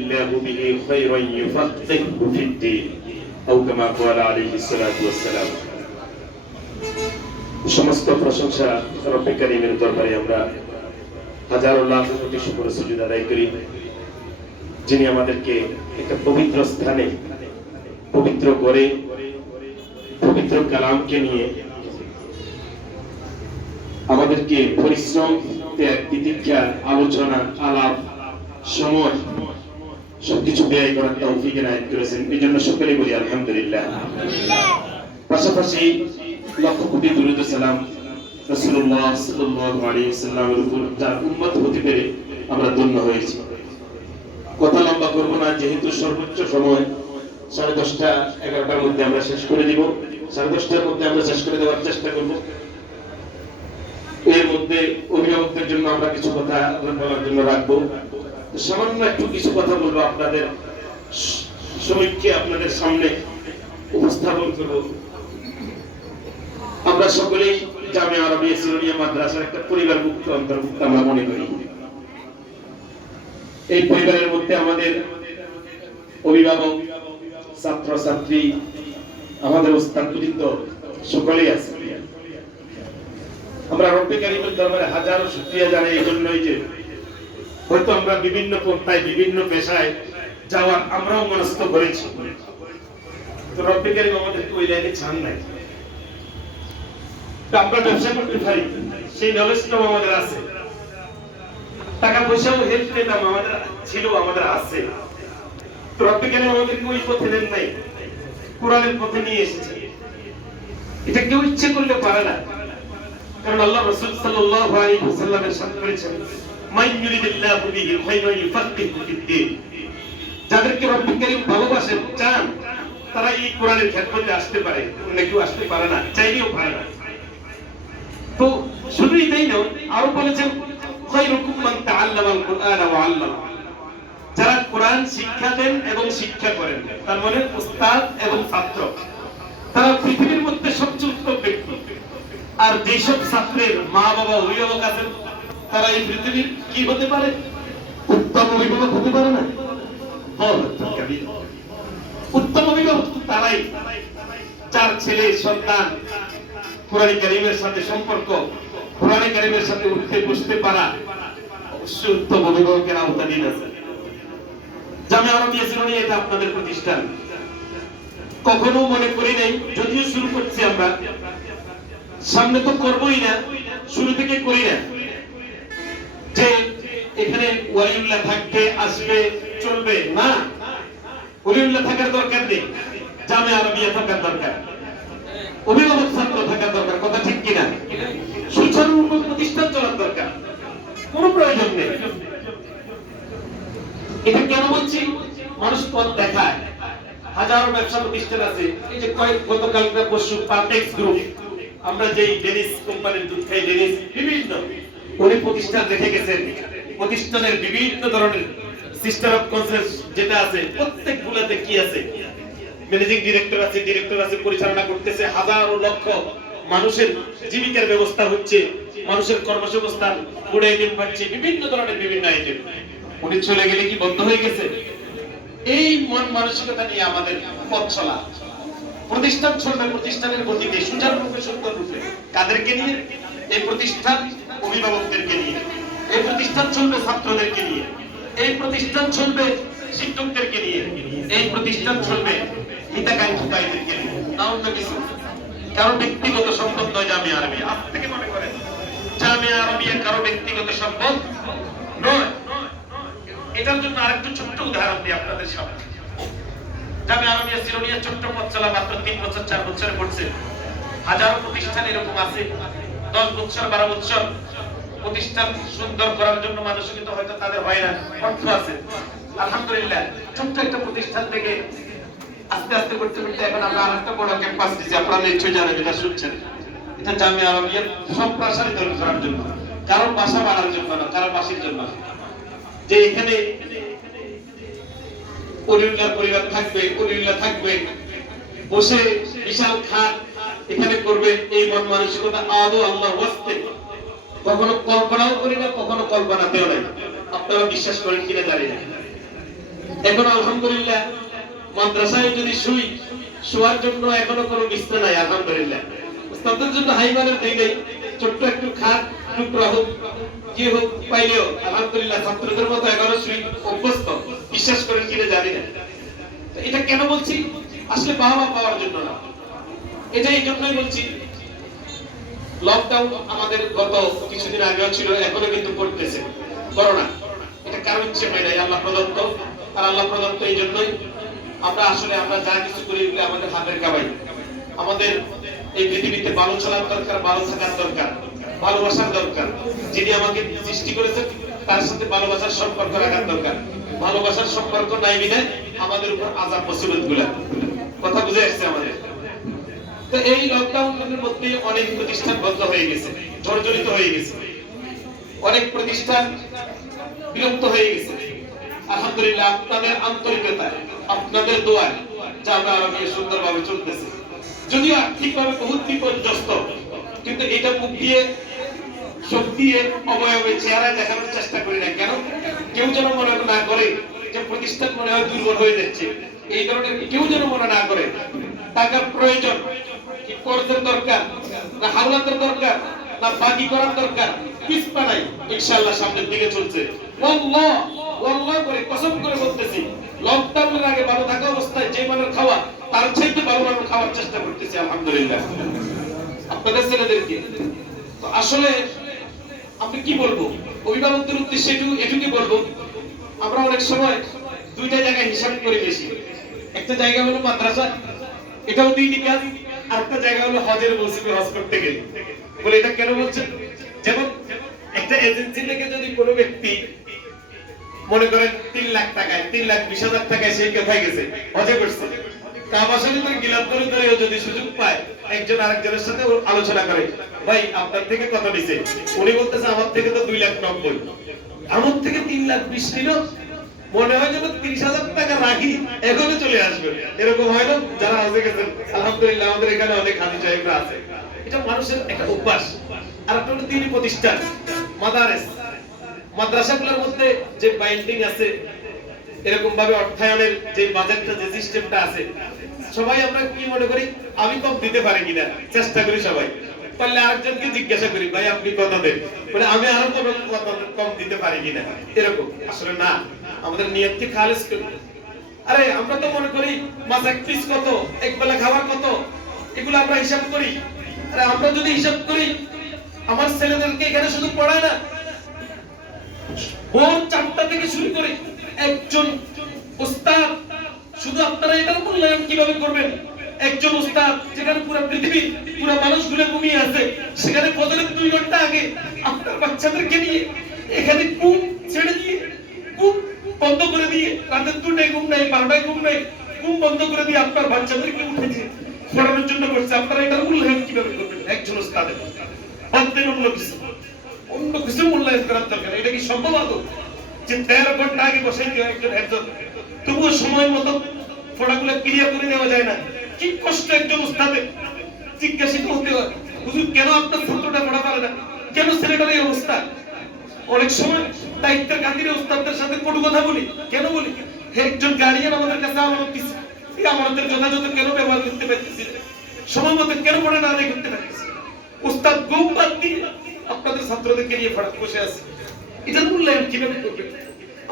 ইউরিদিল্লাহু বিহি খায়রান ইউফাক্কিহহু ফিদ-দীন আও কামা ক্বালা আলাইহিস সালাতু ওয়াস সালাম। সমস্ত প্রশংসা রব্বে কারীমের দরবারে আমরা হাজারো লাখ কোটি শুকর সুজুদ আদায় করি, যিনি আমাদেরকে একটা পবিত্র স্থানে পবিত্র করে পবিত্র কালামকে নিয়ে আমাদেরকে পরিশ্রম, ত্যাগ, তিতিক্ষা, আলোচনা, আলাপ, সময় সবকিছু ব্যয় করার তৌফিক এনায়েত করেছেন। এই জন্য সকলেই বলি আলহামদুলিল্লাহ। পাশাপাশি লক্ষ কোটি দুরূদ ও সালাম রাসূলুল্লাহ সাল্লাল্লাহু আলাইহি ওয়াসাল্লামের উপর, যার উম্মত হতে পেরে আমরা ধন্য হয়েছি। কথা লম্বা করব না, যেহেতু সর্বোচ্চ সময় 10:30 11টার মধ্যে আমরা শেষ করে দিব। 10:30টার মধ্যে আমরা শেষ করে দেওয়ার চেষ্টা করব। এর মধ্যে অভিভাবকদের জন্য আমরা কিছু কথা বলার জন্য রাখবো। সামান্য একটু কিছু কথা বলবো, আপনাদের সমীক্ষে আপনাদের সামনে উপস্থাপন করব। আমরা সকলেই জামিয়া আরবিয়া সিরোনিয়া মাদ্রাসার একটা পরিবারভুক্ত অন্তর্ভুক্ত আমরা মনে করি। এই পরিবারের মধ্যে আমাদের অভিভাবক, ছাত্র ছাত্রী, আমাদের ওস্তাদ বৃন্দ সকলেই আছে। আমরা রব্বে কারীমের দরবারে হাজারো শুকরিয়া জানাই এই জন্যই যে হয়তো আমরা বিভিন্ন পন্থায় বিভিন্ন পেশায় যাওয়ার আমরাও মনস্থ করেছি, তো রব্বে কারীম আমাদেরকে ওই লাইনে ছাড় নাই। আমরা ব্যবসা করতে পারি, সেই নলেজটাও আমাদের আছে। টাকা পয়সাও হেল্প পেতাম, আমাদের ছিল, আমাদের আছে। তো রব্বে কারীম আমাদেরকে ওই পথে নেন নাই, কোরআনের পথে নিয়ে এসেছে। এটা কেউ ইচ্ছে করলে পারে না, কারণ আল্লাহ রাসূল সাল্লাল্লাহু আলাইহি ওয়াসাল্লাম ইরশাদ করেছেন, মান ইউরিদিল্লাহু বিহি খায়রান ইউফাক্কিহু ফিদ-দীন। যাদেরকে রব্বে কারীম ভালোবাসেন, চান, তারা এই কোরআনের খেদমতে আসতে পারে, অন্য কেউ আসতে পারে না, চাইলেও পারে না। তো শুধু এটাই নয়, আরো বলেছেন, খায়রুকুম মান তাআল্লামাল কুরআনা ওয়া আল্লামা। যারা কোরআন শিক্ষা দেন এবং শিক্ষা করেন, তার মানে উস্তাদ এবং ছাত্র, তারা পৃথিবীর মধ্যে সবচেয়ে উত্তম ব্যক্তি। আর যেসব ছাত্রের মা বাবা অভিভাবক আছেন, তারা এই পৃথিবীর কি হতে পারে? উত্তম অভিভাবক হতে পারে না? উত্তম অভিভাবক তারাই যার ছেলে সন্তান কোরআন কারীমের সাথে সম্পর্ক, কোরআন কারীমের সাথে উঠতে বসতে পারা, অবশ্যই উত্তম অভিভাবকের আওতাধীন আছে। জামিয়া আরবিয়া সিরোনিয়া এটা আপনাদের প্রতিষ্ঠান। কখনো মনে করি নাই, যদিও শুরু করছি আমরা, সামনে তো করবোই না, শুরু থেকে করি না, যে এখানে ওয়ালিউল্লাহ থাকবে, আসবে, চলবে না। ওয়ালিউল্লাহ থাকার দরকার নেই, জামিয়া আরবিয়া থাকার দরকার, অভিভাবক ছাত্র থাকার দরকার। কথা ঠিক কিনা? সুচারুরূপে প্রতিষ্ঠান চলার দরকার, কোনো প্রয়োজন নেই। এটা কেন বলছি? মানুষ পথ দেখায়, হাজারো ব্যবসা প্রতিষ্ঠান আছে। এই যে গতকালকে পরশু পার্টেক্স গ্রুপ, আমরা যেই ডেনিস কোম্পানির দুধ খাই, ডেনিস বিভিন্ন উনি প্রতিষ্ঠান রেখে গেছেন। প্রতিষ্ঠানের বিভিন্ন ধরনের সিস্টেম অফ কনসেন্স যেটা আছে, প্রত্যেকগুলোতে কি আছে? ম্যানেজিং ডিরেক্টর আছে, পরিচালনা করতেছে। হাজারো লক্ষ মানুষের জীবিকার ব্যবস্থা হচ্ছে, মানুষের কর্মসংস্থান, ফুড আইটেম পাচ্ছে, বিভিন্ন ধরনের বিভিন্ন আইটেম। উনি চলে গেলে কি বন্ধ হয়ে গেছে? এই মন মানসিকতা নিয়ে আমাদের পথ চলা। প্রতিষ্ঠান চলবে প্রতিষ্ঠানের গতিতে, সুচারুরূপে, সুন্দর রূপে। কাদেরকে নিয়ে? এই প্রতিষ্ঠান অভিভাবকদেরকে নিয়ে। এই প্রতিষ্ঠান চলবে ছাত্রদেরকে নিয়ে। এই প্রতিষ্ঠান চলবে শিক্ষকদেরকে নিয়ে। এই প্রতিষ্ঠান চলবে হিতাকাঙ্ক্ষী ভাইদেরকে নিয়ে। না অন্য কিছু। কারো ব্যক্তিগত সম্পদ নয় জামিয়া আরবিয়া। আজ থেকে মনে করেন জামিয়া আরবিয়া কারো ব্যক্তিগত সম্পদ নয়। এটার জন্য আরেকটু ছোট্ট উদাহরণ দিই আপনাদের সামনে। জামিয়া আরবিয়া সিরোনিয়া ছোট্ট পথ চলা, মাত্র 3 বছর 4 বছরে পড়ছে। হাজারো প্রতিষ্ঠান এরকম আছে, 10 বছর 12 বছর প্রতিষ্ঠান সুন্দর করার জন্য মানসিকতা হয়তো তাদের হয় না, অর্থ আছে। আলহামদুলিল্লাহ, ছোট্ট একটা প্রতিষ্ঠান থেকে আস্তে আস্তে করতে করতে এখন আমরা আরেকটা বড় ক্যাম্পাস দিচ্ছি। আপনারা নিশ্চয়ই জানেন, এটা শুনছেন। এটা জামিয়া আরবিয়া সম্প্রসারিত করার জন্য, কারো বাসা বাড়ার জন্য না, কারো বাসির জন্য। যে এখানে ওলিউল্লাহ পরিবার থাকবে, ওলিউল্লাহ থাকবে, বসে বিশাল খাট এখানে করবে, এই মন মানসিকতা আদৌ আল্লাহর ওয়াস্তে কখনো কল্পনাও করি না, কখনো কল্পনাতেও নাই। আপনারা বিশ্বাস করেন কিনা জানি না। এখন আলহামদুলিল্লাহ মাদ্রাসায় যদি শুই, শোয়ার জন্য এখনো কোনো বিছানা নাই আলহামদুলিল্লাহ। তাদের জন্য হাইমানের দিই নেই, ছোট্ট একটু খাট টুকরা হোক কি হোক পাইলেও আলহামদুলিল্লাহ ছাত্রদের মতো এখনো শুই অভ্যস্ত, বিশ্বাস করেন কিনা জানি না। এটা কেন বলছি? আসলে বাহবা পাওয়ার জন্য না, এটা এই জন্যই বলছি। লকডাউন আমাদের গত কিছুদিন আগেও ছিল, এখনো কিন্তু পড়তেছে করোনা। এটা কারো ইচ্ছে হয় নাই, আল্লাহ প্রদত্ত। আর আল্লাহ প্রদত্ত এই জন্যই আমরা আসলে আমরা যা কিছু করি এগুলো আমাদের হাতের কামাই। আমাদের এই পৃথিবীতে ভালো চলার দরকার, ভালো থাকার দরকার, ভালোবাসার দরকার। যিনি আমাকে সৃষ্টি করেছেন তার সাথে ভালোবাসার সম্পর্ক রাখার দরকার। ভালোবাসার সম্পর্ক নাই বিধায় আমাদের উপর আযাব মুসিবত গুলা। কথা বুঝে আসছে আমাদের? তো এই লকডাউনের মধ্যে অনেক প্রতিষ্ঠান বন্ধ হয়ে গেছে, জর্জরিত হয়ে গেছে, অনেক প্রতিষ্ঠান বিলুপ্ত হয়ে গেছে। আলহামদুলিল্লাহ আপনাদের আন্তরিকতায়, আপনাদের দোয়ায় যা আমরা আরো সুন্দরভাবে চলতেছে। যদিও আর্থিকভাবে বহুত বিপর্যস্ত, কিন্তু এটা মুখ দিয়ে সব দিয়ে অবয়বে চেহারা দেখানোর চেষ্টা করি না। কেন? কেউ যেন মনে না করে যে প্রতিষ্ঠান মনে হয় দুর্বল হয়ে যাচ্ছে, এই ধরনের কেউ যেন মনে না করে। টাকার প্রয়োজন, কি কর্জের দরকার, না হাওলাতের দরকার, না বাকি করার দরকার, পিছপা নাই, ইনশাআল্লাহ সামনের দিকে চলছে। আল্লাহ আল্লাহ করে কসম করে বলতেছি, লকডাউনের আগে ভালো থাকা অবস্থায় যে মানের খাওয়া তার চাইতে ভালো মানের খাওয়ার চেষ্টা করতেছি আলহামদুলিল্লাহ আপনাদের ছেলেদেরকে। তো আসলে আমি কি বলবো, অভিভাবকদের উদ্দেশ্যে এটুকু বলবো, আমরা অনেক সময় দুইটা জায়গায় হিসাব করি বেশি। একটা জায়গা হলো মাদ্রাসা, এটাও দিনই কাজ, আর একটা জায়গা হলো হজের মৌসুমে হজ করতে গেলে। বলে এটা কেন বলছেন? যেমন একটা এজেন্সি থেকে যদি কোনো ব্যক্তি মনে করেন 3 লাখ টাকায়, 3,20,000 টাকায় সে কোথায় গেছে, হজে করছে, কাবাসের ভিতরে গিলাপ করে ধরে যদি সুযোগ পায় একজন আরেকজনের সাথে আলোচনা করে, ভাই আপনার থেকে কত নিছে? উনি বলতেছে আমার থেকে তো 2,90,000, আমার থেকে 3,20,000 নিল, মনে হয় যেন 30,000 টাকা রাখি এখনো চলে আসবে। এরকম হয় না? যারা হজে গেছেন আলহামদুলিল্লাহ, আমাদের এখানে অনেক হাজি সাহেবরা আছে। এটা মানুষের একটা অভ্যাস। আর একটা হলো দিনী প্রতিষ্ঠান, মাদারেস, মাদ্রাসাগুলোর মধ্যে যে বাইন্ডিং আছে, এরকম ভাবে অর্থায়নের যে বাজেটটা, যে সিস্টেমটা আছে, সবাই আমরা কি মনে করি, আমি কম দিতে পারি কিনা চেষ্টা করি সবাই। পারলে আরেকজনকে জিজ্ঞাসা করি, ভাই আপনি কত দেন, বলে আমি আরো কম দিতে পারি কিনা। এরকম আসলে না, আমাদের নিয়তকে খালেস করি। আরে আমরা তো মনে করি মাছ এক পিস কত, এক বেলা খাবার কত, এগুলো আমরা হিসাব করি। আরে আমরা যদি হিসাব করি, আমার ছেলেদেরকে এখানে শুধু পড়ায় না, ভোর 4টা থেকে শুরু করে একজন উস্তাদ, শুধু আপনারা এটার মূল্যায়ন কিভাবে করবেন? একজন উস্তাদ যেখানে পুরো পৃথিবী, পুরো মানুষগুলো ঘুমিয়ে আছে, সেখানে ফজরের 2 ঘন্টা আগে আপনার বাচ্চাদেরকে নিয়ে এখানে ঘুম ছেড়ে দিয়ে, ঘুম বন্ধ করে দিয়ে, রাতের 2টায় ঘুম নাই, 12টায় ঘুম নাই, ঘুম বন্ধ করে দিয়ে আপনার বাচ্চাদেরকে উঠেছে পড়ানোর জন্য করছে। আপনারা এটার মূল্যায়ন কিভাবে করবেন? একজন উস্তাদের অন্যের অন্য কিছু মূল্যায়ন করার দরকার। এটা কি সম্ভব আদৌ যে 13 ঘন্টা আগে বসে একজন, তবুও সময় মতো পড়াগুলো ক্লিয়ার করে নেওয়া যায় না? কি কষ্ট একজন উস্তাদের। জিজ্ঞাসিত হতে হয়, হুজুর কেন আপনার ছাত্রটা পড়া পারে না, কেন ছেলেটার এই অবস্থা? অনেক সময় দায়িত্বের খাতিরে উস্তাদদের সাথে কটু কথা বলি। কেন বলি? একজন গার্ডিয়ান আমাদের কাছে আমানত দিচ্ছে, এই আমানতের যথাযথ কেন ব্যবহার করতে পারতেছি, সময় মতো কেন পড়ে না আদায় করতে পারতেছি? উস্তাদ ঘুম বাদ দিয়ে আপনাদের ছাত্রদেরকে নিয়ে পড়াতে বসে আছে, এটার মূল্যায়ন কিভাবে করবেন?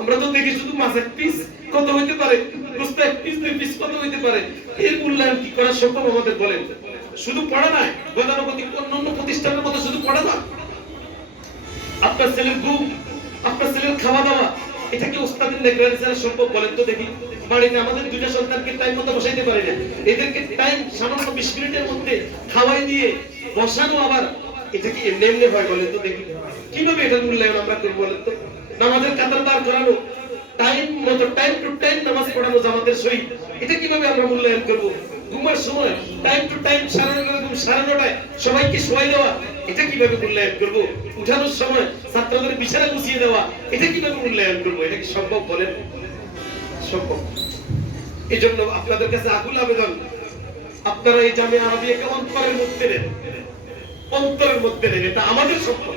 আমরা তো দেখি শুধু মাছের পিস কত হইতে পারে, গোস্ত 1 পিস 2 পিস কত হইতে পারে, এর মূল্যায়ন কি করা সম্ভব আমাদের বলেন? শুধু পড়া নয়, গতানুগতিক অন্যান্য প্রতিষ্ঠানের মধ্যে শুধু পড়া না, আপনার ছেলের ঘুম, আপনার ছেলের খাওয়া দাওয়া, এটা কি ওস্তাদের নিগরানি ছাড়া সম্ভব বলেন তো দেখি? বাড়িতে আমাদের 2টা সন্তানকে টাইম মতো বসাইতে পারি না, এদেরকে টাইম সামান্য 20 মিনিটের মধ্যে খাওয়াই দিয়ে বসানো, আবার এটা কি এমনি এমনি হয় বলেন তো দেখি? কিভাবে এটার মূল্যায়ন আমরা করবো বলেন তো? নামাজের কাতার দাঁড় করানো, টাইম মতো টাইম টু টাইম নামাজ পড়ানো জামাতের সহিত, এটা কিভাবে আমরা মূল্যায়ন করবো? ঘুমার সময় টাইম টু টাইম 9:30 সবাইকে শোয়াই দেওয়া, এটা কিভাবে মূল্যায়ন করবো? উঠানোর সময় ছাত্রদের বিছানা গুছিয়ে দেওয়া, এটা কিভাবে মূল্যায়ন করবো? এটা কি সম্ভব বলেন? সম্ভব। এই জন্য আপনাদের কাছে আকুল আবেদন, আপনারা এই জামিয়া আরবিয়াকে অন্তরের মধ্যে নেন, অন্তরের মধ্যে নেন। এটা আমাদের সম্পদ,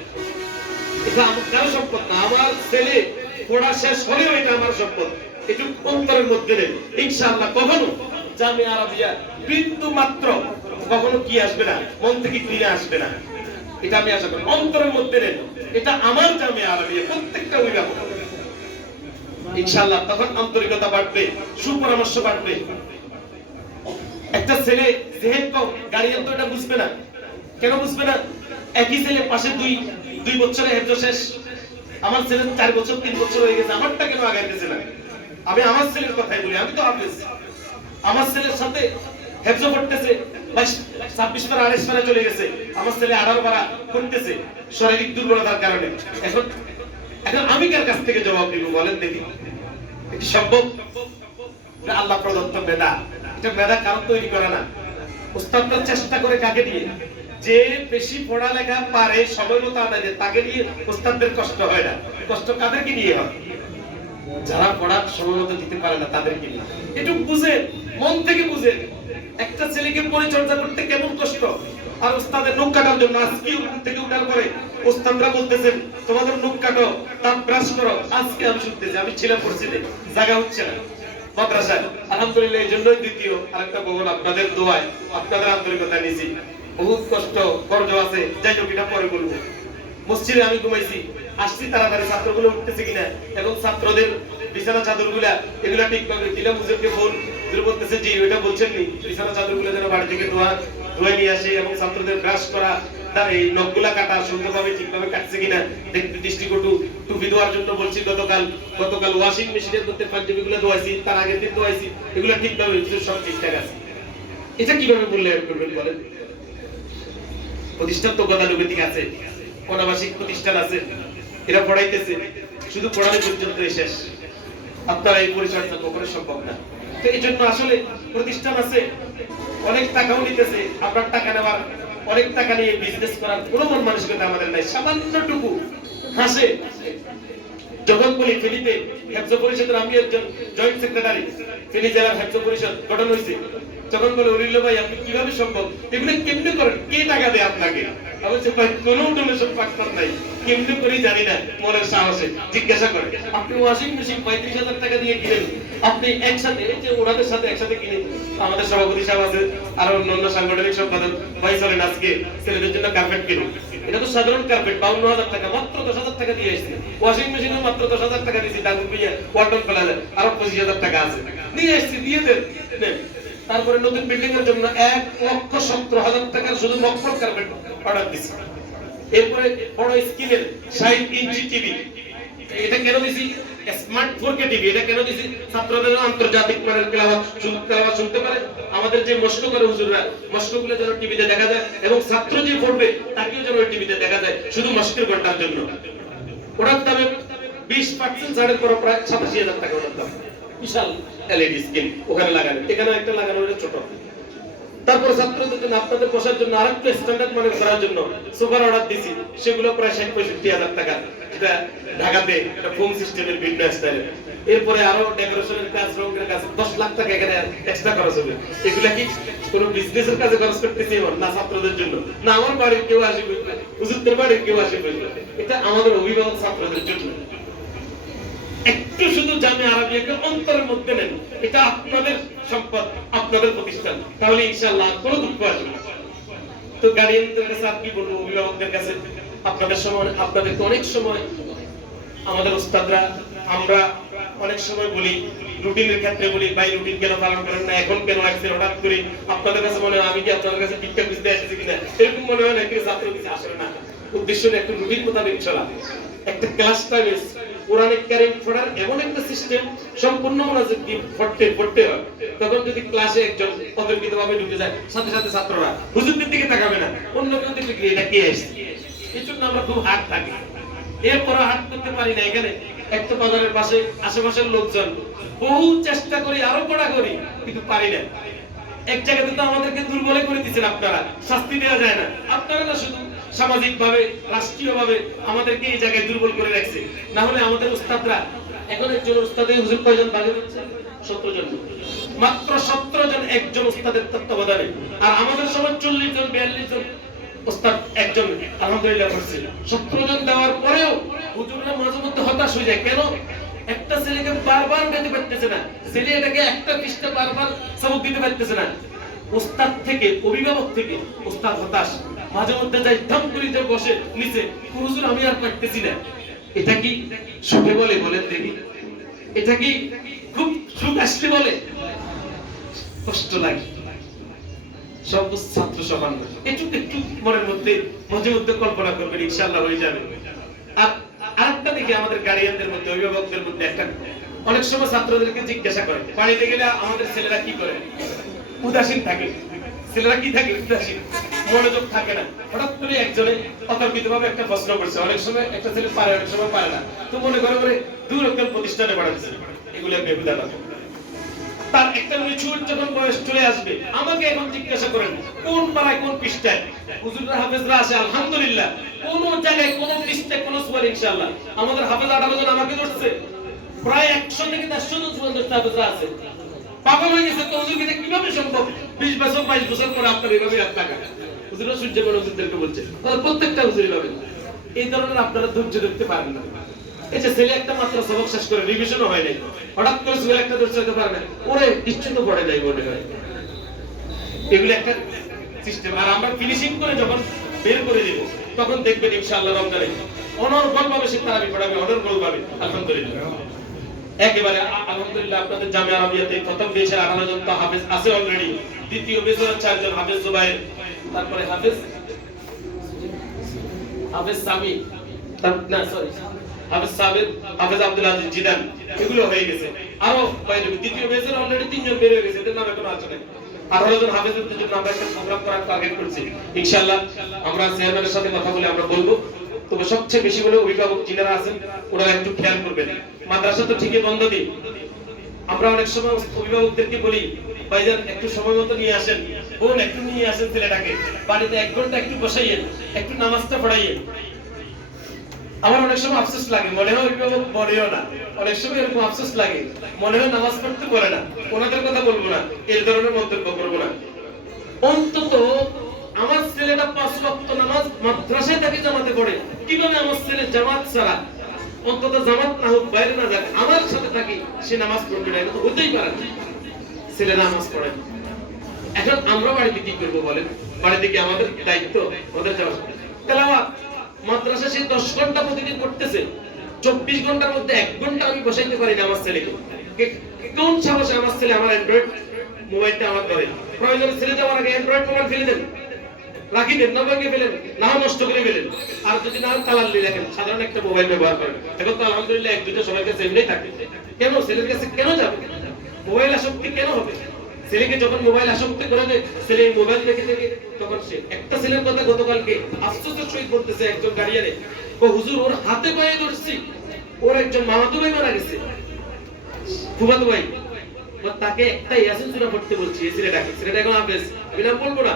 এটা আমার কারো সম্পদ না। আমার ছেলে পড়া শেষ হলেও এটা আমার সম্পদ, একটু অন্তরের মধ্যে নেন ইনশাআল্লাহ। কখনো জামিয়া আরাবিয়া বিন্দু মাত্র কখনো কি আসবে না, মন থেকে ঘৃণা আসবে না, এটা আমি আশা করি। অন্তরের মধ্যে নেন, এটা আমার জামিয়া আরাবিয়া, প্রত্যেকটা অভিভাবক ইনশাআল্লাহ। তখন আন্তরিকতা বাড়বে, সুপরামর্শ বাড়বে। একটা ছেলে জেহেন কম, গার্ডিয়ান তো এটা বুঝবে না। কেন বুঝবে না? একই ছেলে পাশে দুই বছরে হেফজ শেষ, আমার ছেলে 4 বছর 3 বছর হয়ে গেছে, আমারটা কেন আগে গেছে না? আমি আমার ছেলের কথাই বলি, আমি তো হাফেজ। আমার ছেলের সাথে হেফজ পড়তেছে 26 পারা 28 পারা চলে গেছে, আমার ছেলে 18 পারা পড়তেছে শারীরিক দুর্বলতার কারণে। এখন আমি কার কাছ থেকে জবাব দিব বলেন দেখি? এটা সম্ভব? আল্লাহ প্রদত্ত মেধা, এটা মেধা কারণ তৈরি করে না। উস্তাদরা চেষ্টা করে কাকে দিয়ে? যে বেশি পড়ালেখা পারে, সময় মতো আদায় দেয়, তাকে দিয়ে উস্তাদদের কষ্ট হয় না। কষ্ট কাদেরকে নিয়ে হয়? যারা পড়ার সময় মতো দিতে পারে না তাদেরকে নিয়ে। একটু বুঝেন, মন থেকে বুঝেন একটা ছেলেকে পরিচর্যা করতে কেমন কষ্ট। আর উস্তাদের নখ কাটার জন্য আজকে থেকে উঠার পরে উস্তাদরা বলতেছেন তোমাদের নখ কাটো, দাঁত ব্রাশ করো। আজকে আমি শুনতেছি, আমি ছিলাম পরিস্থিতি, জায়গা হচ্ছে না মাদ্রাসায়। আলহামদুলিল্লাহ, এই জন্যই দ্বিতীয় আরেকটা ভবন আপনাদের দোয়ায়, আপনাদের আন্তরিকতা নিয়েছি। বহুত কষ্ট কর্জ আছে, যাই হোক এটা পরে বলবো। মসজিদে আমি ঘুমাইছি, আসছি তাড়াতাড়ি, ছাত্রগুলো উঠতেছে কিনা এবং ছাত্রদের বিছানা চাদরগুলা এগুলা ঠিকভাবে দিলাম। হুজুরকে ফোন, হুজুর বলতেছে জি ওইটা বলছেন নি, বিছানা চাদরগুলো যেন বাড়ি থেকে ধোয়া নিয়ে আসে এবং ছাত্রদের ব্রাশ করা, তার এই নখগুলা কাটা সুন্দরভাবে ঠিকভাবে কাটছে কিনা দেখতে, দৃষ্টিকটু টুপি ধোয়ার জন্য বলছি। গতকাল ওয়াশিং মেশিনের মধ্যে পাঞ্জাবিগুলো ধোয়াইছি, তার আগের দিন ধোয়াইছি, এগুলো ঠিকভাবে সব ঠিকঠাক আছে। এটা কিভাবে মূল্যায়ন করবেন বলেন? প্রতিষ্ঠান তো গতানুগতিক আছে, অনাবাসিক প্রতিষ্ঠান আছে, এরা পড়াইতেছে, শুধু পড়ানো পর্যন্ত শেষ। আপনারা এই পরিচর্যা কখনো সম্ভব না। তো এই জন্য আসলে প্রতিষ্ঠান আছে, অনেক টাকাও নিতেছে, আপনার টাকা নেওয়ার, অনেক টাকা নিয়ে বিজনেস করার কোনো মন মানসিকতা আমাদের নাই। সামান্যটুকু হাসে যখন বলি ফেনীতে হেফজ পরিষদের, আমি একজন জয়েন্ট সেক্রেটারি, ফেনী জেলার হেফজ পরিষদ গঠন হয়েছে, তখন বলে অরিল্ল ভাই আপনি কিভাবে সম্ভব, এগুলো কেমনে করেন, কে টাকা দেয় আপনাকে? আমি বলছি ভাই কোনো ডোনেশন পাঠান নাই, কেমনে করি জানি না, মনের সাহসে জিজ্ঞাসা করে। আপনি ওয়াশিং মেশিন 35,000 টাকা দিয়ে কিনেন, আপনি একসাথে এই যে ওনাদের সাথে একসাথে কিনে, আমাদের সভাপতি সাহেব আছে আর অন্যান্য সাংগঠনিক সম্পাদক ভাই চলেন আজকে ছেলেদের জন্য কার্পেট কিনুন। এটা তো সাধারণ কার্পেট 52,000 টাকা, মাত্র 10,000 টাকা দিয়ে আসছে। ওয়াশিং মেশিনে মাত্র 10,000 টাকা দিয়েছি, ডাকুন ভাইয়া ওয়ার্ডন ফেলা যায়, আরো 25,000 টাকা আছে, নিয়ে আসছি, দিয়ে দেন। তারপরে নতুন বিল্ডিং এর জন্য 1,17,000 টাকার শুধু মকফল কার্পেট অর্ডার দিছি। এরপরে বড় স্ক্রিনের 60 ইঞ্চি টিভি, এটা কেন দিছি? স্মার্ট 4K টিভি, এটা কেন দিছি? ছাত্রদের আন্তর্জাতিক মানের তেলাওয়াত শুনতে পারে, আমাদের যে মস্ক করে হুজুররা, মস্কগুলো যেন টিভিতে দেখা যায় এবং ছাত্র যে পড়বে তাকেও যেন টিভিতে দেখা যায়, শুধু মস্কের ঘন্টার জন্য। ওটার দামে 20% ছাড়ের পর প্রায় 87,000 টাকা ওটার দাম। বিশাল এলইডি স্ক্রিন ওখানে লাগানো, এখানে একটা লাগানো, এটা ছোট। তারপর ছাত্রদের জন্য, আপনাদের বসার জন্য আরেকটু স্ট্যান্ডার্ড মানের করার জন্য সোফার অর্ডার দিছি, সেগুলো প্রায় 60-65,000 টাকা, এটা ঢাকাতে এটা ফোম সিস্টেমের ভিন্ন স্টাইলের। এরপরে আরো ডেকোরেশনের কাজ, রঙের কাজ, 10 লাখ টাকা এখানে এক্সট্রা খরচ হবে। এগুলা কি কোনো বিজনেসের কাজে খরচ করতেছি না, ছাত্রদের জন্য না, আমার বাড়ির কেউ আসে বুঝবে, হুজুরদের বাড়ির কেউ আসে বুঝবে, এটা আমাদের অভিভাবক ছাত্রদের জন্য। একটু শুধু জামিয়া আরাবিয়াকে অন্তরের মধ্যে নেন, এটা আপনাদের সম্পদ, আপনাদের প্রতিষ্ঠান, তাহলে ইনশাআল্লাহ কোনো দুঃখ আসবে না। তো গার্ডিয়ানদের কাছে আর কি বলবো, অভিভাবকদের কাছে, আপনাদেরকে অনেক সময় আমাদের উস্তাদরা, আমরা অনেক সময় বলি, রুটিনের ক্ষেত্রে বলি ভাই রুটিন কেন পালন করেন না, এখন কেন আসছেন হঠাৎ করে? আপনাদের কাছে মনে হয় আমি কি আপনাদের কাছে ভিক্ষা খুঁজতে এসেছি কিনা, এরকম মনে হয় না, কিন্তু ছাত্র কিছু আসলে না। উদ্দেশ্য একটু রুটিন মোতাবেক চলা, একটা ক্লাস টাইমে কোরআনে কারীম পড়ার এমন একটা সিস্টেম, সম্পূর্ণ মনোযোগ দিয়ে পড়তে হয়। তখন যদি ক্লাসে একজন অতর্কিতভাবে ঢুকে যায়, সাথে সাথে ছাত্ররা হুজুরদের দিকে তাকাবে না, অন্য কেউ দেখলে কি এটা কে আসছে। এই জন্য আমরা খুব হাত থাকি, এরপর হাত করতে পারি না। এখানে একটা বাজারের পাশে আশেপাশের লোকজন বহু চেষ্টা করি, আরো পড়া করি, কিন্তু পারি না। এক জায়গাতে তো আমাদেরকে দুর্বল করে দিচ্ছেন আপনারা, শাস্তি দেওয়া যায় না, আপনারা না শুধু সামাজিক ভাবে, রাষ্ট্রীয় ভাবে আমাদেরকে এই জায়গায় দুর্বল করে রাখছে। না হলে আমাদের উস্তাদরা, এখন একজন উস্তাদের হুজুর কয়জন ভাগে হচ্ছে? 17 জন, মাত্র 17 জন একজন উস্তাদের তত্ত্বাবধানে। আর আমাদের সময় 40 জন 42 জন উস্তাদ একজন আলহামদুলিল্লাহ করছে। 17 জন দেওয়ার পরেও হুজুররা মাঝে মধ্যে হতাশ হয়ে যায়, কেন? একটা ছেলেকে বারবার উঠাতে পারতেছে না, ছেলে এটাকে একটা পৃষ্ঠা বারবার সবক দিতে পারতেছে না। ওস্তাদ থেকে, অভিভাবক থেকে ওস্তাদ হতাশ, মাঝে মধ্যে যাই ধাম করে যে বসে নিচে, হুজুর আমি আর পারতেছি না। এটা কি সুখে বলে? বলেন দেখি, এটা কি খুব সুখ আসলে বলে? কষ্ট লাগে। সব ছাত্র সমান না, একটু একটু মনের মধ্যে মাঝে মধ্যে কল্পনা করবেন, ইনশাআল্লাহ হয়ে যাবে। আর আরেকটা দেখি আমাদের গার্ডিয়ানদের মধ্যে, অভিভাবকদের মধ্যে একটা, অনেক সময় ছাত্রদেরকে জিজ্ঞাসা করে, পানিতে গেলে আমাদের ছেলেরা কি করে? উদাসীন থাকে। ছেলেরা কি থাকে? উদাসীন, মনোযোগ থাকে না। হঠাৎ করে একজনে অতর্কিত ভাবে একটা প্রশ্ন করছে, অনেক সময় একটা ছেলে পারে, অনেক সময় পারে না, তো মনে করে করে 2 রকম প্রতিষ্ঠানে পড়াচ্ছে। এগুলো বেহুদা কথা। তার একটা মিচুর যখন বয়স চলে আসবে, আমাকে এখন জিজ্ঞাসা করেন কোন পাড়ায় কোন পৃষ্ঠায় হুজুররা হাফেজরা আছে, আলহামদুলিল্লাহ কোন জায়গায় কোন পৃষ্ঠায় কোন সুবহান, ইনশাআল্লাহ আমাদের হাফেজ 18 জন আমাকে ধরছে, প্রায় 100 থেকে 150 জন সুবহান হাফেজরা আছে। পাগল হয়ে গেছে তো হুজুর, এটা কিভাবে সম্ভব? 20 বছর 22 বছর পরে আপনার এইভাবে আপনাকে হুজুররা সূর্য হুজুরদেরকে বলছে, প্রত্যেকটা হুজুরই পাবে। এই ধরনের আপনারা ধৈর্য ধরতে পারেন না। এই যে ছেলে একটা মাত্র সবক শেষ করে, রিভিশনও হয় নাই, হঠাৎ করে ছেলে একটা ধৈর্য হতে পারে না, ওরে কিছু তো পড়ে যায় মনে হয়। এগুলো একটা সিস্টেম। আর আমরা ফিনিশিং করে যখন বের করে দেব, তখন দেখবেন ইনশাআল্লাহ রমজানে অনর্গল ভাবে সে তারাবি পড়াবে, অনর্গল ভাবে, আলহামদুলিল্লাহ। একেবারে আলহামদুলিল্লাহ আপনাদের জামিয়া আরবিয়াতে প্রথম বেচের 18 জন তো হাফেজ আছে অলরেডি, দ্বিতীয় বেচের 4 জন, হাফেজ জুবাইর, তারপরে হাফেজ সামি, না সরি হাফেজ সাবির, হাফেজ আব্দুল আজিজ জিদান, এগুলো হয়ে গেছে। আরো বাইরে দ্বিতীয় বেচের অলরেডি 3 জন বের হয়ে গেছে, এদের নাম এখনো আছে না। 18 জন হাফেজের জন্য আমরা একটা প্রোগ্রাম করার টার্গেট করছি। ইনশাআল্লাহ আমরা চেয়ারম্যানের সাথে কথা বলে আমরা বলবো। তবে সবচেয়ে বেশি হলো অভিভাবক যিনারা আছেন ওনারা একটু খেয়াল করবেন। মাদ্রাসা তো ঠিকই বন্ধ দিই, আমরা অনেক সময় অভিভাবকদেরকে বলি ভাইজান একটু সময় মতো নিয়ে আসেন, বোন একটু নিয়ে আসেন ছেলেটাকে বাড়িতে, 1 ঘন্টা একটু বসাইয়েন, একটু নামাজটা পড়াইয়েন। আমার অনেক সময় আফসোস লাগে, মনে হয় অভিভাবক বলেও না, অনেক সময় এরকম আফসোস লাগে, মনে হয় নামাজ পড়তে পারে না, ওনাদের কথা বলবো না, এই ধরনের মন্তব্য করবো না। অন্তত আমার ছেলেটা 5 ওয়াক্ত নামাজ মাদ্রাসায় থেকে জামাতে পড়ে, কিভাবে আমার ছেলে জামাত ছাড়া, অন্তত জামাত না হোক বাইরে না যাক, আমার সাথে থাকি, সে নামাজ পড়বে না? এটা তো হতেই পারে না, ছেলে নামাজ পড়ে। এখন আমরা বাড়িতে কি করবো বলেন? বাড়িতে কি আমাদের দায়িত্ব? ওদের যাওয়া তেলাওয়াত মাদ্রাসা সে 10 ঘন্টা প্রতিদিন করতেছে, 24 ঘন্টার মধ্যে 1 ঘন্টা আমি বসাইতে পারি না আমার ছেলেকে। কোন সাহসে আমার ছেলে আমার অ্যান্ড্রয়েড মোবাইলটা আমার ধরে? প্রয়োজনে ছেলে যাওয়ার আগে অ্যান্ড্রয়েড মোবাইল ফেলে দেন, রাখি দেন, না ভেঙে ফেলেন, না নষ্ট করে ফেলেন, আর যদি না তালাল দিয়ে রাখেন, সাধারণ একটা মোবাইল ব্যবহার করেন। এখন তো আলহামদুলিল্লাহ 1-2টা সবার কাছে এমনি থাকে। কেন ছেলের কাছে কেন যাবে? মোবাইল আসক্তি কেন হবে? ছেলেকে যখন মোবাইল আসক্তি করে দেয়, ছেলে মোবাইল দেখে দেখে, তখন সে একটা ছেলের কথা গতকালকে আফসোসের সহিত বলতেছে একজন গার্ডিয়ানে, ও হুজুর ওর হাতে পায়ে ধরছি, ওর একজন মামাতো ভাই মারা গেছে, ফুফাতো ভাই, তাকে একটা ইয়াসিন সূরা পড়তে বলছি, এই ছেলেটাকে, ছেলেটা এখন হাফেজ, আমি নাম বলবো না।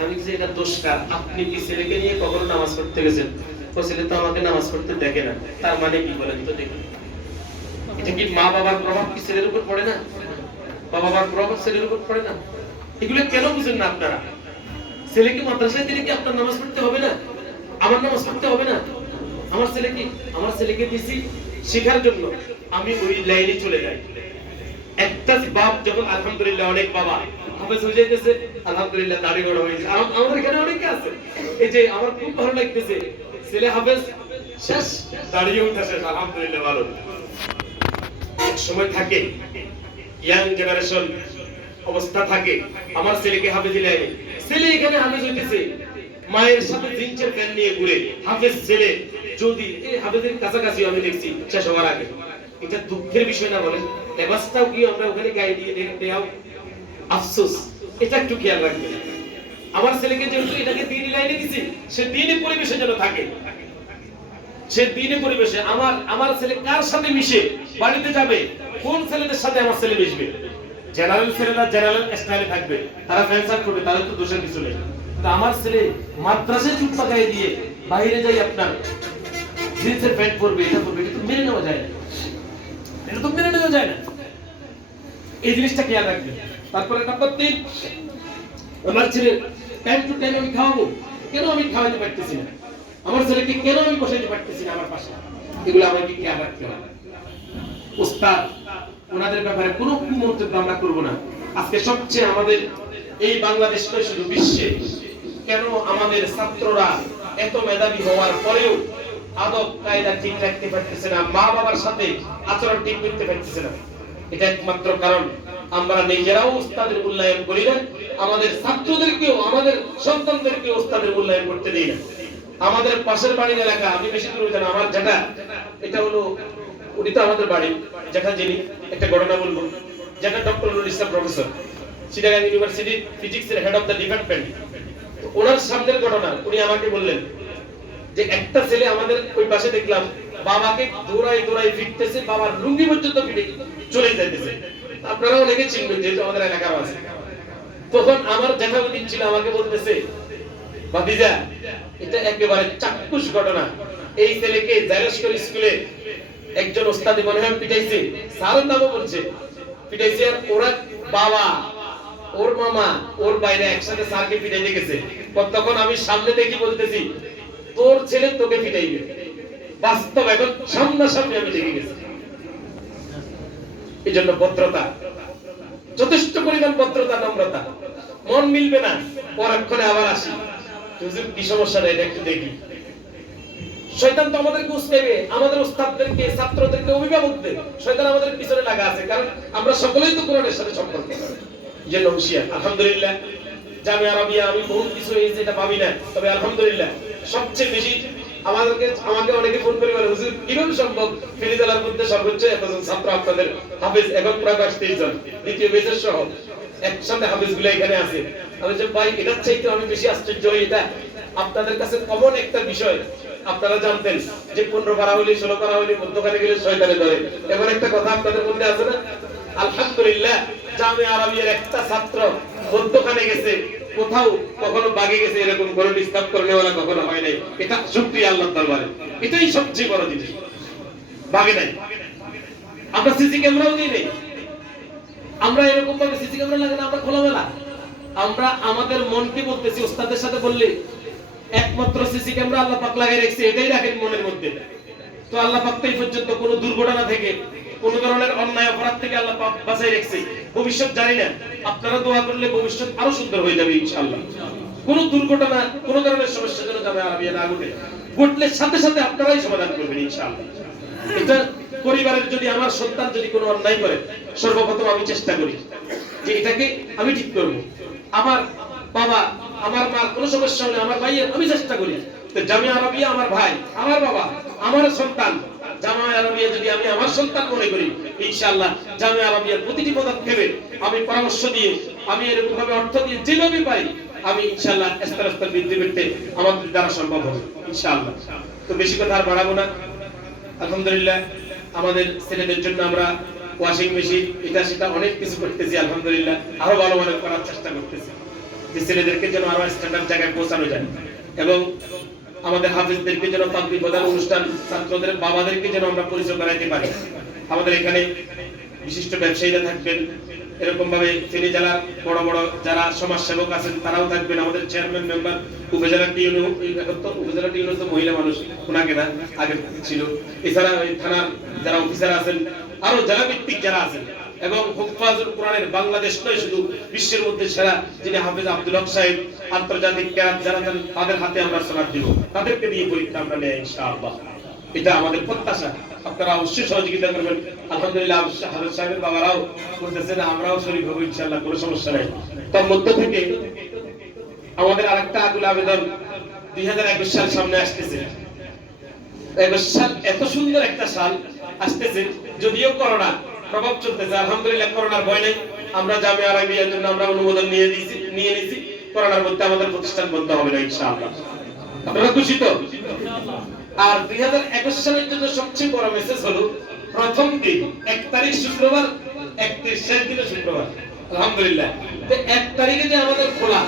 আমি যে এটা দোষকার, আপনি কি ছেলেকে নিয়ে কখনো নামাজ পড়তে গেছেন? ও ছেলে তো আমাকে নামাজ পড়তে দেখে না, তার মানে কি বলেন তো দেখি? এটা কি মা বাবার প্রভাব কি ছেলের উপর পড়ে না? বাবার প্রভাব ছেলের উপর পড়ে না? এগুলো কেন বুঝেন না আপনারা? ছেলেকে মাদ্রাসায় দিলে কি আপনার নামাজ পড়তে হবে না? আমার নামাজ পড়তে হবে না? আমার ছেলেকে দিছি শেখার জন্য, আমি ওই লাইনে চলে যাই। একটা বাপ যখন আলহামদুলিল্লাহ, অনেক বাবা হাফেজ হয়ে যাইতেছে, আলহামদুলিল্লাহ দাড়ি বড় হয়ে যায়, আমাদের এখানে অনেকে আছে। এই যে আমার খুব ভালো লাগতেছে, ছেলে হাফেজ শেষ, দাড়িও উঠা শেষ, আলহামদুলিল্লাহ ভালো। এক সময় থাকে ইয়াং জেনারেশন অবস্থা থাকে, আমার ছেলেকে হাফেজ দিলাইনি, ছেলে এখানে হাফেজ হইতেছে, মায়ের সাথে জিন্সের প্যান্ট নিয়ে ঘুরে, হাফেজ ছেলে যদি এই হাফেজের কাছাকাছি আমি দেখছি শেষ হওয়ার আগে। এটা দুঃখের বিষয় না বলেন? লেবাসটাও কি আমরা ওখানে গায়ে দিয়ে দেওয়া, আফসোস। এটা একটু খেয়াল রাখবেন। আমার ছেলেকে যেহেতু এটাকে দ্বীনি লাইনে দিছি, সে দ্বীনি পরিবেশে যেন থাকে, সে দ্বীনি পরিবেশে। আমার ছেলে কার সাথে মিশে বাড়িতে যাবে, কোন ছেলেদের সাথে আমার ছেলে মিশবে? জেনারেল ছেলেরা জেনারেল স্টাইলে থাকবে, তারা ফ্যান্সার করবে, তাদের তো দোষের কিছু নেই। কিন্তু আমার ছেলে মাদ্রাসায় জুব্বা গায়ে দিয়ে বাইরে যাই আপনার জিন্সের প্যান্ট পরবে, এটা পরবে, এটা তো মেনে নেওয়া যায় না, এটা তো মেনে নেওয়া যায় না। এই জিনিসটা খেয়াল রাখবেন। তারপরে নাম্বার 3, আমার ছেলে টাইম টু টাইম আমি খাওয়াবো, কেন আমি খাওয়াতে পারতেছি না? আমার ছেলেকে কেন আমি বসাইতে পারতেছি না আমার পাশে? এগুলো আমাকে খেয়াল রাখতে হবে। উস্তাদ ওনাদের ব্যাপারে কোনো কুমন্তব্য আমরা করব না। আজকে সবচেয়ে আমাদের এই বাংলাদেশ নয় শুধু বিশ্বে কেন আমাদের ছাত্ররা এত মেধাবী হওয়ার পরেও আদব কায়দা ঠিক রাখতে পারতেছে না, মা বাবার সাথে আচরণ ঠিক করতে পারতেছে না? এটা একমাত্র কারণ আমরা নিজেরাও উস্তাদের মূল্যায়ন করি না, আমাদের ছাত্রদেরকেও আমাদের সন্তানদেরকেও উস্তাদের মূল্যায়ন করতে দেই না। আমাদের পাশের বাড়ির এলাকা, আমি বেশি দূর জানি, আমার যেটা এটা হলো উনি তো আমাদের বাড়ি যেটা, যিনি একটা ঘটনা বলবো, যেটা doctor Nurul Islam professor, Chittagong university ফিজিক্সের হেড অফ দ্য ডিপার্টমেন্ট, ওনার সামনের ঘটনা উনি আমাকে বললেন যে একটা ছেলে আমাদের ওই পাশে দেখলাম বাবাকে দৌড়াই দৌড়াই ফিরতেছে, বাবার লুঙ্গি পর্যন্ত ফিরে চলে যাইতেছে। আপনারা অনেকে চিনবেন যেহেতু আমাদের এলাকার আছে। তখন আমার জ্যাঠাবুদ্ধি ছিল আমাকে বলতেছে, ভাতিজা এটা একেবারে চাক্ষুষ ঘটনা, এই ছেলেকে জাইলস্কর স্কুলে একজন ওস্তাদ মনে হয় পিটাইছে, স্যারের নামও বলছে পিটাইছে, আর ওরা বাবা ওর মামা ওর বাইরে একসাথে স্যারকে পিটাইতে গেছে। তখন আমি সামনে দেখি বলতেছি তোর ছেলে তোকে পিটাইবে, বাস্তব এখন সামনাসামনি আমি দেখে গেছি। এই জন্য ভদ্রতা, যথেষ্ট পরিমাণ ভদ্রতা, নম্রতা। মন মিলবে না পরক্ষণে আবার আসি, হুজুর কি সমস্যা নেই একটু দেখি। শয়তান তো আমাদেরকে উস্কাইবে, আমাদের উস্তাদদেরকে, ছাত্রদেরকে, অভিভাবকদের। শয়তান আমাদের পিছনে লাগা আছে, কারণ আমরা সকলেই তো কোরআনের সাথে সম্পর্ক। যে হুঁশিয়ার। আলহামদুলিল্লাহ জামিয়া আরবিয়া আমি বহুত কিছু এই যেটা ভাবি না, তবে আলহামদুলিল্লাহ সবচেয়ে বেশি আমাকে অনেকে ফোন করে বলে, হুজুর কিভাবে সম্ভব ফেরিদালার মধ্যে সর্বোচ্চ এতজন ছাত্র আপনাদের হাফেজ, এখন প্রায় 22-23 জন, দ্বিতীয় বেচের সহ একসাথে হাফেজ গুলো এখানে আছে। আমি যে ভাই এটার চাইতে আমি বেশি আশ্চর্য হই, এটা আপনাদের কাছে কমন একটা বিষয়। আপনারা জানতেন যে 15 পারা হইলে 16 পারা হইলে মধ্যখানে গেলে শয়তানে ধরে, এমন একটা কথা আপনাদের মধ্যে আছে না? আলহামদুলিল্লাহ জামিয়া আরবিয়ার একটা ছাত্র মধ্যখানে গেছে, কোথাও কখনো বাগে গেছে, এরকম করে ডিস্টার্ব করে নেওয়া কখনো হয় নাই। এটা শুকরিয়া আল্লাহর দরবারে, এটাই সবচেয়ে বড় জিনিস। বাগে নাই, আমরা সিসি ক্যামেরাও দিই নাই, আমরা এরকম ভাবে সিসি ক্যামেরা লাগে না, আমরা খোলামেলা। আমরা আমাদের মনকে বলতেছি, ওস্তাদের সাথে বললে একমাত্র সিসি ক্যামেরা আল্লাহ পাক লাগাই রাখছে, এটাই রাখেন মনের মধ্যে। তো আল্লাহ পাক এই পর্যন্ত কোনো দুর্ঘটনা থেকে, কোন ধরনের অন্যায় অপরাধ থেকে আল্লাহ পাক বাঁচাই রাখছে। ভবিষ্যৎ জানি না, আপনারা দোয়া করলে ভবিষ্যৎ আরো সুন্দর হয়ে যাবে ইনশাআল্লাহ। কোন দুর্ঘটনা, কোন ধরনের সমস্যা যেন জামিয়া আরবিয়া না ঘটে, ঘটলে সাথে সাথে আপনারাই সমাধান করবেন ইনশাআল্লাহ। এটা পরিবারের যদি আমার সন্তান যদি কোনো অন্যায় করে, সর্বপ্রথম আমি চেষ্টা করি যে এটাকে আমি ঠিক করব। আমার বাবা, আমার মা কোনো সমস্যা হলে আমার ভাইয়ের আমি চেষ্টা করি। তো জামিয়া আরবিয়া আমার ভাই, আমার বাবা, আমার সন্তান, জামিয়া আরবিয়া যদি আমি আমার সন্তান মনে করি, ইনশাআল্লাহ জামিয়া আরবিয়ার প্রতিটি পদক্ষেপে আমি পরামর্শ দিয়ে, আমি এরকম ভাবে অর্থ দিয়ে যেভাবে পাই, আমি ইনশাআল্লাহ স্তর স্তর বৃদ্ধি করতে আমাদের দ্বারা সম্ভব হবে ইনশাআল্লাহ। তো বেশি কথা আর বাড়াবো না। আলহামদুলিল্লাহ আমাদের ছেলেদের জন্য আমরা ওয়াশিং মেশিন, এটা সেটা অনেক কিছু করতেছি। আলহামদুলিল্লাহ আরো ভালো ভালো করার চেষ্টা করতেছি, যে ছেলেদেরকে যেন আরো স্ট্যান্ডার্ড জায়গায় পৌঁছানো যায়, এবং আমাদের হাফেজদেরকে যেন তাকবীর প্রদান অনুষ্ঠান, ছাত্রদের বাবাদেরকে যেন আমরা পরিচয় করাইতে পারি। আমাদের এখানে বিশিষ্ট ব্যবসায়ীরা থাকবেন, এরকম ভাবে ফেনী জেলার বড় বড় যারা সমাজসেবক আছেন তারাও থাকবেন, আমাদের চেয়ারম্যান মেম্বার, উপজেলা টিউনো তো মহিলা মানুষ, ওনাকে না আগে ছিল, এছাড়া ওই থানার যারা অফিসার আছেন, আরো জেলা ভিত্তিক যারা আছেন, এবং হুফাজুল কোরআনের বাংলাদেশ নয় শুধু বিশ্বের মধ্যে সেরা যিনি হাফেজ আব্দুল হক সাহেব, আন্তর্জাতিক ক্যাপ যারা তাদের হাতে আমরা সনদ দিব, তাদেরকে দিয়ে পরীক্ষা আমরা নেই ইনশাআল্লাহ। এটা আমাদের প্রত্যাশা, আপনারা অবশ্যই সহযোগিতা করবেন। আলহামদুলিল্লাহ হাফেজ সাহেবের বাবারাও করতেছেন, আমরাও শরীক হবো ইনশাআল্লাহ, কোনো সমস্যা নাই। তার মধ্য থেকে আমাদের আরেকটা আকুল আবেদন, 2021 সাল সামনে আসতেছে। 21 সাল এত সুন্দর একটা সাল আসতেছে, যদিও করোনা প্রভাব চলতেছে, আলহামদুলিল্লাহ করোনার ভয় নেই। আমরা জামিয়া আরবিয়ার জন্য আমরা অনুমোদন নিয়ে নিয়েছি, করোনার মধ্যে আমাদের প্রতিষ্ঠান বন্ধ হবে না ইনশাআল্লাহ। আপনারা খুশি তো? আর 2021 সালের জন্য সবচেয়ে বড় মেসেজ হলো, প্রথম দিন 1 তারিখ শুক্রবার, 31 শেষ দিনে শুক্রবার, আলহামদুলিল্লাহ। তো 1 তারিখে যে আমাদের খোলা,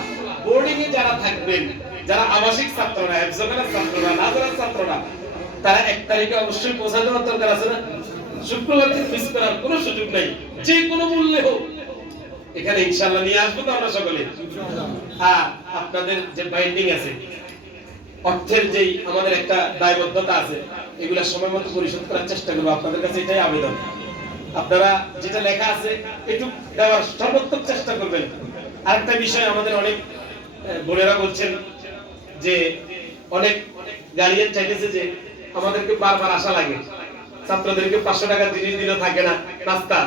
বোর্ডিং এ যারা থাকবেন, যারা আবাসিক ছাত্ররা, হেফজখানার ছাত্ররা, নাজরার ছাত্ররা, তারা 1 তারিখে অবশ্যই পৌঁছা দেওয়ার দরকার আছে না? শুক্রবারকে মিস করার কোনো সুযোগ নাই, যে কোনো মূল্যে হোক এখানে ইনশাআল্লাহ নিয়ে আসবো তো আমরা সকলে। আর আপনাদের যে বাইন্ডিং আছে, অর্থের যেই আমাদের একটা দায়বদ্ধতা আছে, এগুলা সময় মতো পরিশোধ করার চেষ্টা করবো। আপনাদের কাছে এটাই আবেদন আপনারা যেটা লেখা আছে একটু দেওয়ার সর্বোত্তম চেষ্টা করবেন। আরেকটা বিষয় আমাদের অনেক বোনেরা বলছেন যে অনেক গার্ডিয়ান চাইতেছে যে আমাদেরকে বারবার আসা লাগে, ছাত্রদেরকে 500 টাকা জিনিস দিলে থাকে না নাস্তা।